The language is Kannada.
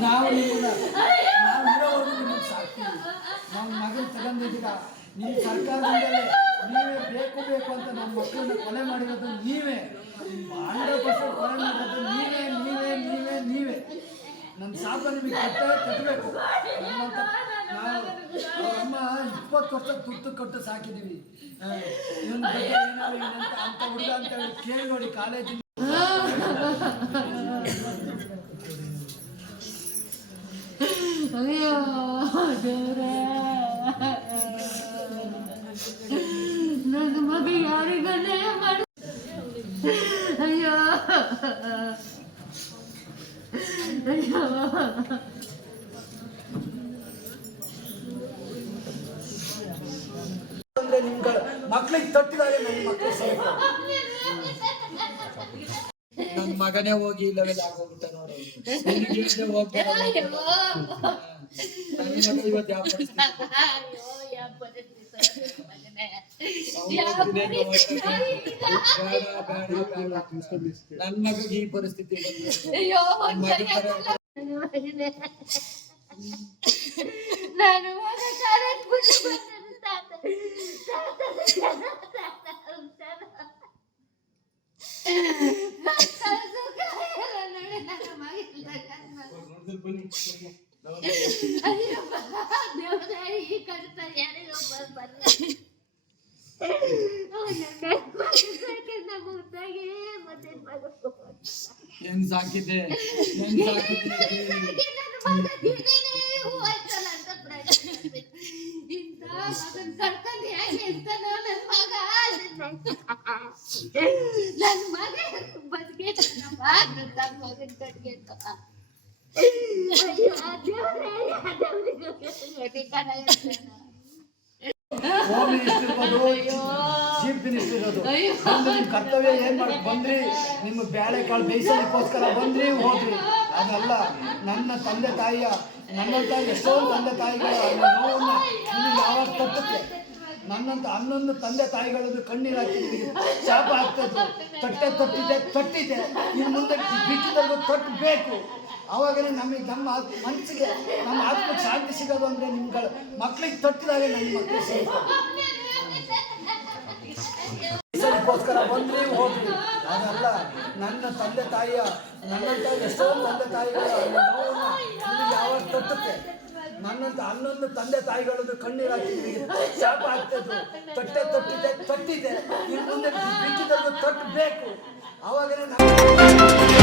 ನಾವು ತಗೊಂಡಿದ್ದೀರಾ ನಿಮ್ಮ ಸರ್ಕಾರದಿಂದಲೇ ನೀವೇ ಬೇಕು ಬೇಕು ಅಂತ ನಮ್ಮ ಮಕ್ಕಳನ್ನ ಕೊಲೆ ಮಾಡಿರೋದು ನೀವೇ. ಹಂಡ್ರೆಡ್ ಪರ್ಸೆಂಟ್ ಕೊಲೆ ಮಾಡಿರೋದು ನೀವೇ ನೀವೇ ನೀವೇ ನೀವೇ. ನಮ್ಮ ಸಾಪ ನಿಮಗೆ ಕಟ್ಟೇ ಕಟ್ಟಬೇಕು. ಅಮ್ಮ ಇಪ್ಪತ್ತು ವರ್ಷ ತುರ್ತು ಕೊಟ್ಟು ಸಾಕಿದ್ದೀವಿ. ಅಂತ ಹುಡುಗ ಅಂತ ಹೇಳಿ ಕೇಳಿ ನೋಡಿ ಕಾಲೇಜಿನ ಅಯ್ಯೋ, ದೇವ್ರೇ. ಅಯ್ಯೋ ಅಯ್ಯೋ ಅಂದ್ರೆ ನಿಮ್ಗಳ ಮಕ್ಳಿಗೆ ತಟ್ಟಿದಾರೆ ನನ್ನ ಮಕ್ಳು ಸಾಯ್ತಾರೆ ನನ್ನ ಮಗನೇ ಹೋಗಿ ಇಲ್ಲವೆಲ್ಲ ಆಗೋಗ್ಬಿಟ್ಟ ನೋಡಿ ಹೋಗ್ತಾರೆ ಇವತ್ತು ಯಾವ ಪರಿಸ್ಥಿತಿ ಅಯ್ಯೋ ಯಾವ ಪರಿಸ್ಥಿತಿ ಮಗನೇ ಅವ್ನು ಹೋಗ್ತಿದ್ದಾನೆ ಬೇಡ, ಬೇಡ, ಬೇಡ. ನನ್ನ ಮಗಗೆ ಈ ಪರಿಸ್ಥಿತಿ ಬಂದಿದೆ. ಅಯ್ಯೋ ನನ್ನ ಮಗನ್ ತರ ನನ್ನ ಮಗನೇ ನಾನು ಮಗ ಕಾಲೇಜ್ ಬಿಟ್ಟು ಬಂದನು ತಾತ ದೇವರೇ ಈ ಕಷ್ಟ ಯಾರಿಗೋ ಬರ್ತಾರೆ ಮುದ್ದಾಗೆ ಮತ್ತೆ ಮಗ ಹೆಂಗ್ ಸಾಕಿದ್ದೆ ಹೆಂಗ್ ಸಾಕಿದ್ದೆ ನನ್ನ ಮಗ ದಿಢೀರ್ನೇ ಹೋಯ್ತಲ್ಲ ಅಂತ ಪ್ರಶ್ನೆ. ಇಂಥ ಮಗನ್ ಕರ್ಕೊಂಡ್ ಹೇಗೆ ಇರ್ತಾನೋ ನನ್ ಮಗ ನನ್ ಮಗ ಬದುಕಿಟ್ಟನಪ್ಪ ನನ್ ಮಗನ್ ಕಟ್ಗೆಟ್ಟು ಹೋಮ್ ಕರ್ತವ್ಯ ಏನ್ ಮಾಡಕ್ ಬಂದ್ರಿ ನಿಮ್ಮ ಬೇಳೆಕಾಳು ಬೇಯಿಸೋದಕ್ಕೋಸ್ಕರ ಬಂದ್ರಿ. ಹೋದ್ರಿ ಅದಲ್ಲ ನನ್ನ ತಂದೆ ತಾಯಿಯ ನನ್ನಂತ ಎಷ್ಟೋ ತಂದೆ ತಾಯಿಗಳ ನೋವನ್ನ ನನ್ನಂತ ಹನ್ನೊಂದು ತಂದೆ ತಾಯಿಗಳದ್ದು ಕಣ್ಣೀರು ಹಾಕಿದ್ವಿ. ಶಾಪ ಆಗ್ತದೆ. ತಟ್ಟೆ ತಟ್ಟಿದೆ ತಟ್ಟಿದೆ. ಇನ್ನು ಮುಂದೆ ಬಿಟ್ಟಿದ್ದು ತಟ್ಟಬೇಕು ಅವಾಗಲೇ ನಮಗೆ ನಮ್ಮ ಮನಸ್ಸಿಗೆ, ನಮ್ಮ ಆತ್ಮ ಶಾಂತಿ ಸಿಗೋದು ಅಂದ್ರೆ ನಿಮ್ಗಳ ಮಕ್ಳಿಗೆ ತಟ್ಟಿದಾಗ ನನ್ನ ಮಕ್ಕಳು ಇದಕ್ಕೋಸ್ಕರ ಬಂದ್ರಿ, ಹೋದ್ರಿ. ಅದಲ್ಲ ನನ್ನ ತಂದೆ ತಾಯಿಯ, ನನ್ನಂತ ಎಷ್ಟೋ ತಂದೆ ತಾಯಿಗಳ ಯಾವಾಗ ತಟ್ಟುತ್ತೆ? ನನ್ನಂತ ಹನ್ನೊಂದು ತಂದೆ ತಾಯಿಗಳದ್ದು ಕಣ್ಣೀರು ಹಾಕಿದ್ರಿ ಶಾಪ ಆಗ್ತದ್ದು ತಟ್ಟೆ ತಟ್ಟಿದೆ ತಟ್ಟಿದೆ. ಇನ್ನು ಮುಂದೆ ಬಿಟ್ಟಿದ್ದು ತಟ್ಟಬೇಕು. ನಮ್ಮ